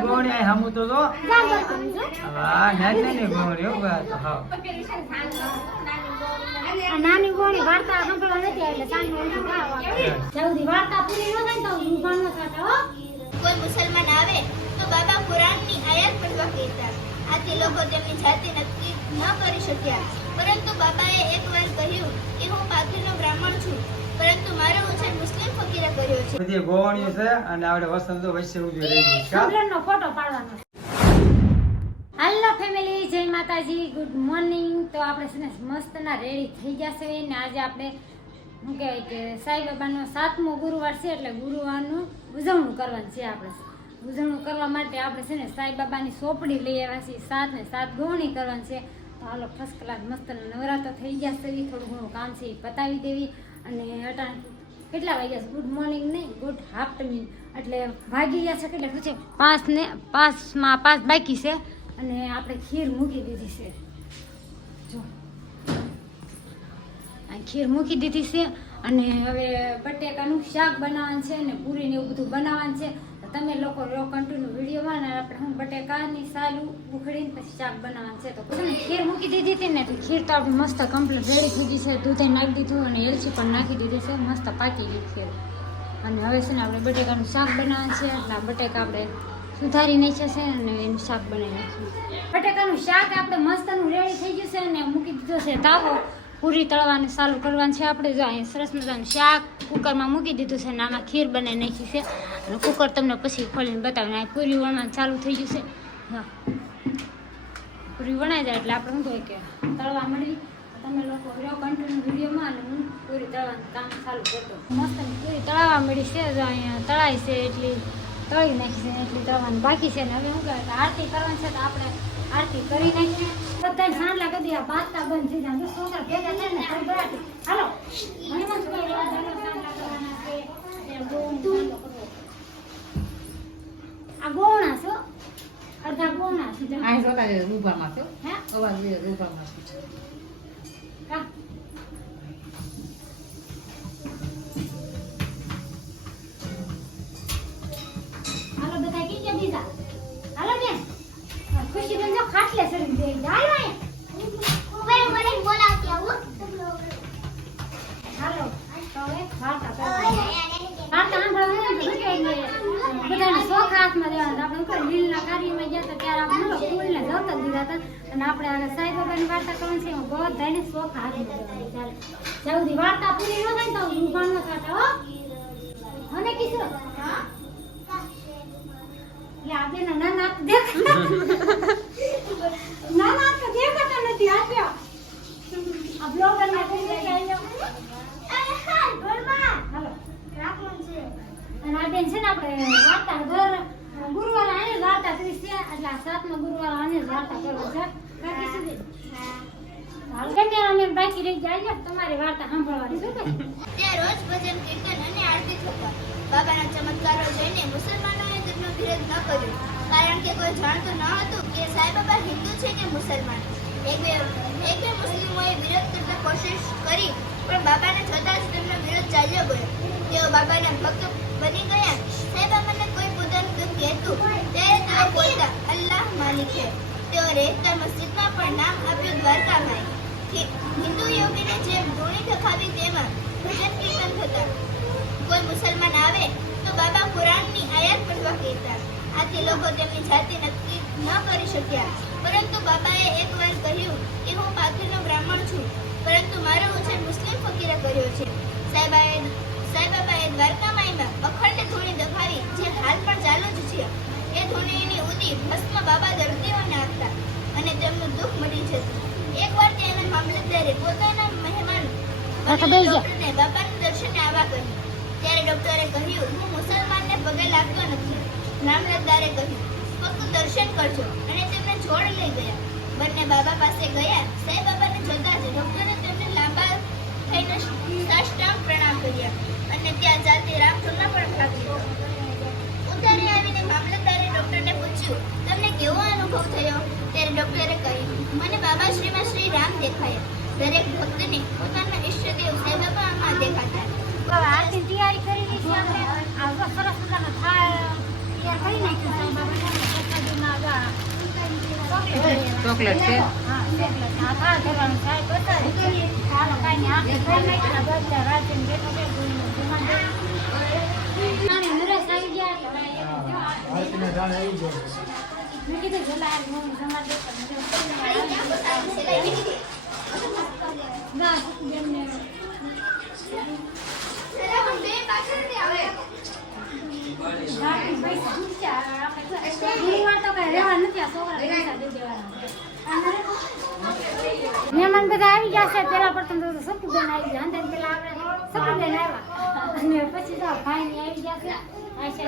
ગોણી આ હમુ તો જો વાહ નાની ગોણી હો બા તો હા નાની ગોળી વાર્તા સાંભળવા નથી એટલે સાંજે જલ્દી વાર્તા પૂરી ન થાય તો ઊભા ન થતા હો કોઈ મુસલમાન આવે તો બાબા કુરાનની આયાત પઢવા કહેતા આથી લોકો તેમની જાતિ નક્કી ન કરી શક્યા પરંતુ બાબાએ એકવાર કહ્યું કે હું પાકીનો બ્રાહ્મણ છું પરંતુ મારો ઉછેર મુસ્લિમ ફકીરે કર્યો છે બધી ગોણીઓ છે અને આપણે વસંતો વચ્ચે ઊભી રહી છે ચંદ્રનો ફોટો પાડવાનો હાલો ફેમિલી જય માતાજી ગુડ મોર્નિંગ તો આપણે છે ને મસ્તના રેડી થઈ જશે ને આજે આપણે શું કહેવાય કે સાંઈ બાબાનો 7મો ગુરુવાર છે એટલે ગુરુવારનું ઉજવણું કરવાનું છે આપણે ઉજવણું કરવા માટે આપણે છે ને સાંઈ બાબાની સોપડી લઈ આવ્યા છીએ 7 ને 7 ગોવણી કરવાની છે તો હાલો ફર્સ્ટ ક્લાસ મસ્ત નવરાત્ર થઈ જશે થોડું ઘણું કામ છે એ પતાવી દેવી અને અટાણ કેટલા વાગ્યા છે ગુડ મોર્નિંગ નહીં ગુડ આફ્ટરનૂન એટલે વાગી ગયા છે કેટલા છે 5 ને 5 બાકી છે અને આપણે ખીર મૂકી દીધી છે જો આ ખીર મૂકી દીધી છે અને હવે બટેકાનું શાક બનાવવાનું છે અને પૂરી ને એવું બધું બનાવવાનું છે તમે લોકો કન્ટિન્યુ વિડીયોમાં ને આપણે હું બટેકાની સાલું ઉખડીને પછી શાક બનાવવાનું છે તો ખીર મૂકી દીધી હતી ને એટલે ખીર તો આપણી મસ્ત કમ્પ્લીટ રેડી થઈ ગઈ છે દૂધ નાખી દીધું અને એલચી પણ નાખી દીધી છે મસ્ત પાકી ગઈ ખીર અને હવે છે ને આપણે બટેકાનું શાક બનાવવાનું છે એટલે બટેકા આપણે સુધારી નાખ્યા છે અને એનું શાક બનાવી નાખ્યું બટેકાનું શાક આપણે મસ્તનું રેડી થઈ ગયું છે અને મૂકી દીધો છે તાવો પૂરી તળવાનું ચાલુ કરવાનું છે આપણે જો અહીંયા સરસ મજાનું શાક કુકરમાં મૂકી દીધું છે અને આમાં ખીર બનાવી નાખી છે અને કુકર તમને પછી ખોલીને બતાવીને આ પૂરી વણવાનું ચાલુ થઈ ગયું છે હા પૂરી વણાઈ જાય એટલે આપણે શું કહે કે તળવા મળી તમે લોકો રહ્યો કન્ટિન્યુ વિડીયોમાં અને હું પૂરી તળવાનું કામ ચાલુ કરતો મસ્તની પૂરી તળાવવા મળી છે જો અહીંયા તળાય છે એટલી તળી નાખી છે એટલી તળવાનું બાકી છે ને હવે શું કહે આરતી કરવાની છે તો આપણે આરતી કરી નાખીએ બધા સાંજલા કદી આ બાતતા બંધ થઈ જાય છોકરા ભેગા થાય ને ખબર હાલો હનુમાન કોઈ વાત સાંજલા કરવાના છે આ ગોણા છો અડધા ગોણા છે આ જોતા છે રૂપામાં છે હે અવાજ છે રૂપામાં છે કા હાલો બધા કી કે બીજા હાલો ને ખુશી બંજો ખાટલે સડી દે જાય ને ઉભે મને બોલાવતી આવું હાલો તો હવે વાર્તા સાંભળવાનું બધાને શોખ હાથમાં દેવાના આપણે ઉપર લીલના કાર્યમાં ગયા હતા ત્યારે આપણે ફૂલને દોતક દીધા હતા અને આપણે આ સાંઈ બાબાની વાર્તા કરવાની છે એમાં બધાને શોખ હાથમાં દેવાની ચાલે જ્યાં સુધી વાર્તા પૂરી ન થાય તો ઊભા ન થતા હો મને કીધું હા યાદે ના ના દેખ ના ના તો દેખાતા નથી આપ્યો આ બ્લોગર ના કરી દે આયો અરે હા ગોલમાં હાલો રાખવાનું છે અને આ બેન છે ને આપણે વાર્તા દર ગુરુવાર આને વાર્તા કરી છે એટલે આ 7મા ગુરુવાર આને વાર્તા કરવા છે બાકી સુધી હાલ કે અમે બાકી રહી જાય તમારી વાર્તા સાંભળવાની છે ત્યાં રોજ ભજન કીર્તન અને આરતી થતા બાબાના ચમત્કારો જોઈને મુસલમાનોએ તેમનો વિરોધ ન કર્યો કારણ કે કોઈ જાણતું ન હતું કે સાંઈ બાબા હિન્દુ છે કે મુસલમાન એક બે મુસ્લિમોએ વિરોધ કરતા કોશિશ કરી પણ બાબાને છતાં જ તેમનો વિરોધ ચાલ્યો ગયો તેઓ બાબાના ભક્ત બની ગયા સાંઈ બાબાને કોઈ પોતાનું દુઃખ કહેતું ત્યારે તેઓ બોલતા અલ્લાહ માલિક છે તેઓ રહેતા મસ્જિદમાં પણ નામ આપ્યું દ્વારકામાં હિન્દુ યોગીને જેમ ધૂણી ખખાવી તેમાં ભજન કીર્તન થતા કોઈ મુસલમાન આવે તો બાબા કુરાનની આયાત પઢવા કહેતા આથી લોકો તેમની જાતિ નક્કી ન કરી શક્યા પરંતુ બાબાએ એકવાર કહ્યું કે હું પાકીનો બ્રાહ્મણ છું પરંતુ મારો ઉછેર મુસ્લિમ ફકીરે કર્યો છે સાંઈ બાબાએ દ્વારકામાઈમાં અખંડ ધૂણી દફાવી જે હાલ પણ ચાલુ જ છે એ ધૂણીની ઉદી ભસ્મ બાબા દર્દીઓને આપતા અને તેમનું દુઃખ મટી જતું એકવાર ત્યાંના મામલતદારે પોતાના મહેમાન ડોક્ટરને બાબાના દર્શને આવવા કહ્યું ત્યારે ડોક્ટરે કહ્યું હું મુસલમાનને પગે લાગતો નથી મામલતદારે કહ્યું ફક્ત દર્શન કરજો અને તેમને જોડ લઈ ગયા બંને બાબા પાસે ગયા સાંઈ બાબાને જોતા જ ડોક્ટરે તેમને લાંબા થઈને સાષ્ટાંગ પ્રણામ કર્યા અને ત્યાં ચાલતી રામધૂનમાં પણ ભાગ લીધો ઉતારે આવીને મામલતદારે ડોક્ટરને પૂછ્યું તમને કેવો અનુભવ થયો ત્યારે ડોક્ટરે કહ્યું મને બાબાશ્રીમાં શ્રી રામ દેખાયા દરેક ભક્તને પોતાના ઈષ્ટદેવ સાંઈ બાબામાં દેખાતા આરતી તૈયારી કરી છે આપણે આ સરસ મજાનો થાળ તૈયાર કરી નાખ્યો સાંઈ બાબા ચોકલેટ છે હા ચોકલેટ આ થાળ કરવાનું થાય બતાવી ચાલો કાંઈ નહીં આપણે ખાઈ નાખીને બધા રાત્રે બેઠો છે પાણી નરેશ આવી ગયા મેં કીધું જલા હું સમાજ ના બેનને મહેમાન બધા આવી ગયા છે પેલા પ્રથમ તો સપુબેન આવી ગયા અંદર પેલા આપણે સપુબેન આવ્યા અને પછી તો ભાઈ આવી ગયા છે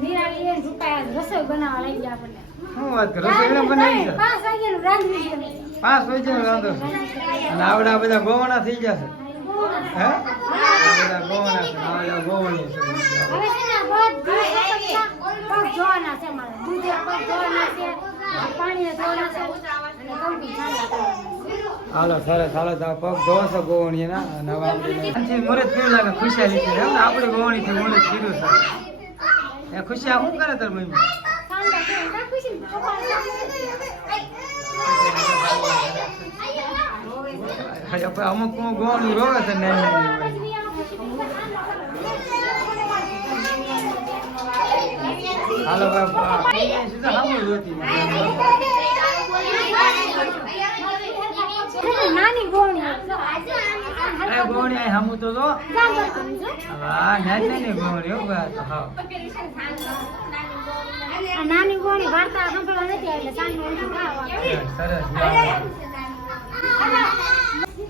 નિરાલી રૂપાયા રસોઈ બનાવવા લઈ ગયા આપણને શું વાત કરો રસોઈ બનાવી છે 5 વાગ્યાનું રાંધવું છે 5 વાગ્યાનું રાંધો છે અને આવડા બધા ગોવણા થઈ જશે હે આ બધા ગોવણા છે આવડા ગોવણી છે હવે છે ને બધું પગ ધોવાના છે મારે દૂધે પગ ધોવાના છે પાણીએ ધોવાના છે અને કંપી ઠંડા કરવાના હાલો સરસ હાલો તો પગ ધોશો ગોવણી ના નવા મુરત કેવું લાગે ખુશાલી છે એમ ને આપણે ગોવણી થી મુરત કીધું છે એ ખુશી આ શું કરે તાર મમ્મી ઠંડા કરે ખુશી અમુક ગોવણી રોવે છે નાની હાલો નાની ગોણી ગોવણી હમું તો જો હા નાની ગોવણી હો તો હા નાની ગોણી વાર્તા સાંભળવા નથી એટલે સાંજે સરસ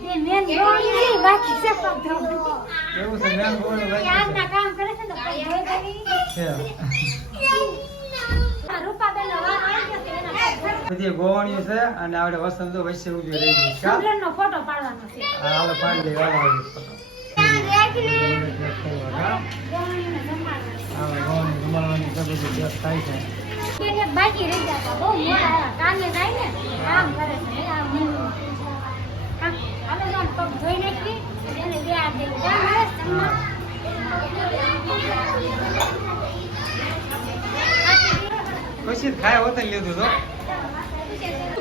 મેન ગોણી બાકી છે પગ એવું છે મેં ગોવણી આજના કામ કરે છે તો પગ ધોઈ દેવી છે રૂપાબેન નો વાર આવી ગયો છે એના બધી ગોવણીઓ છે અને આપણે વસંત તો વચ્ચે ઉભી રહી ગઈ કા સુગરનો ફોટો પાડવાનો છે હા આપણે પાડી દે વાળા ગોણીને જમાડવાનો ગોવણી જમાડવાની તો બધી દેખ થાય છે એને બાકી રહી જતા બહુ મોટા કામે જાય ને કામ કરે છે આ હું હાલો જાન પગ ધોઈ નાખી એને બે આ દે ખુશી ખાય હોતે લીધું તો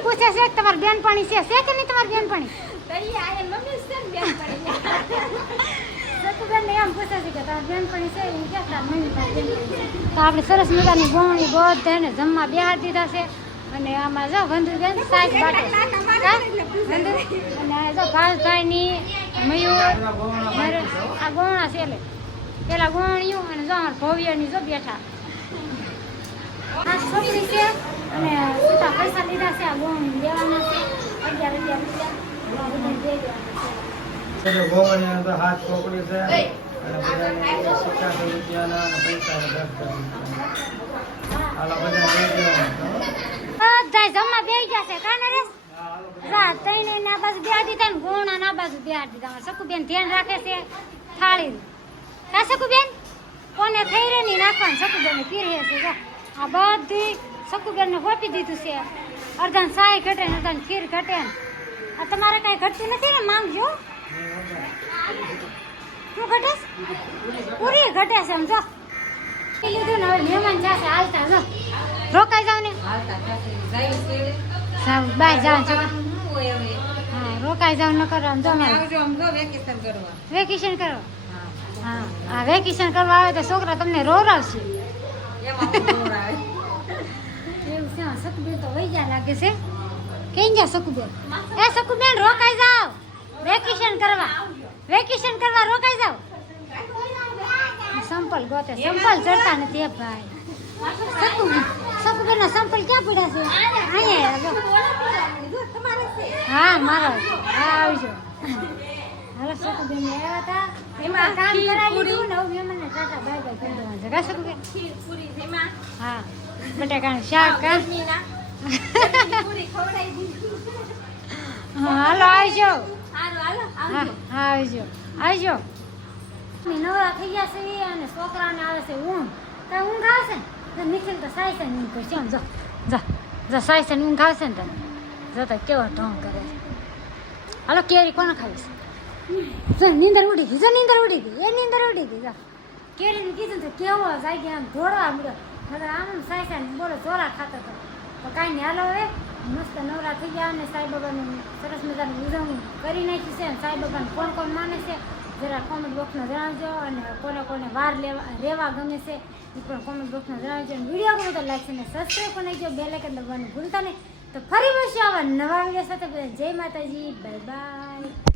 પૂછે છે કે તમારી બેનપણી છે કે નહીં તમારી બેનપણી સતુબેન ને એમ પૂછે છે કે તારી બેનપણી છે એ કે તારી મમ્મી પાસે તો આપણે સરસ મજાની ગોણી બધાને જમવા બેહાડી દીધા છે અને આમાં જો વંદુબેન સાઈડ બાટે અને આ જો ભાઈ મયુર આ ગોણા છે એટલે પેલા ગોણિયું અને જો અમારા ભવ્યની જો બેઠા આ છોકરી છે અને છૂટા પૈસા લીધા છે આ ગોણી દેવાના છે 11 ચલો ગોવણીનો તો હાથ ચોકડી છે અને બધાને 50 રૂપિયાના અને પૈસા 10 હાલો બધા લઈ જવાનું બધા જમવા બેહી ગયા છે કાને રે જા તઈને ના બાજુ બેહી દીધા ને ગોણા ના બાજુ બેહી દીધા અમાર સકુબેન ધ્યાન રાખે છે થાળી કા સકુબેન કોને થઈ રે ની નાખવાનું સકુબેન પીરે છે જો આ બધી સકુબેન ને હોપી દીધું છે અડધાન સાય ઘટે ને અડધાન ખીર ઘટે આ તમારે કઈ ઘટતું નથી ને માંગજો શું ઘટે પૂરી ઘટે છે સમજો લીધું ને હવે મહેમાન જશે હાલતા જો રોકાઈ જાવ ને સાવ બહાર જાવ છો હા રોકાઈ જાવ ન કરો જો વેકેશન કરવા હા હા વેકેશન કરવા આવે તો છોકરા તમને રોવરાવશે એવું છે સકુબેન તો વહી જા લાગે છે કેમ જા સકુબેન એ સકુબેન રોકાઈ જાવ વેકેશન કરવા રોકાઈ જાવ સંપલ ગોતે સંપલ ચડતા નથી એ ભાઈ સકુબેન ના સંપલ ક્યાં પડ્યા છે અહીંયા હા મારો હા આવજો હાલો સકુબેન આવ્યા હતા એમાં કામ કરાવી દીધું ને હવે મને ટાટા બાય બાય કરી દેવાનું છે કા સકુબેન હા બટાકાનું શાક કા હાલો આવજો હા આવજો નવરા થઈ ગયા છે અને છોકરાને આવે છે ઊંઘ તો ઊંઘ આવશે ને તો નિખિલ તો સાયસન ઊંઘ કરશે આમ જો સાયસન ઊંઘ આવશે ને તમે જો તો કેવો ઢોંગ કરે છે હાલો કેરી કોને ખાવીશ જો નીંદર ઉડી ગઈ જો નીંદર ઉડી ગઈ જો કેરીને કીધું તો કેવો જાય કે આમ દોડવા મળ્યો હવે આમ સાયસન બોલો ચોરા ખાતો હતો તો કાંઈ નહીં હાલો હવે થઈ ગયા અને સાંઈબાબાનું સરસ મજાનું ઉજવણી કરી નાખી છે. અને સાંઈબાબાને કોણ કોણ માને છે જરા કોમેન્ટ બોક્સમાં જણાવજો. અને કોને કોને વાર રહેવા ગમે છે એ પણ કોમેન્ટ બોક્સમાં જણાવજો. અને વિડીયો ગમે તો લાઈક અને સબસ્ક્રાઈબ પણ નાખજો. બેલ આઇકન દબાવવાનું ભૂલતા નહીં. તો ફરી મળશું આવા નવા વિડીયો સાથે. જય માતાજી, બાય બાય.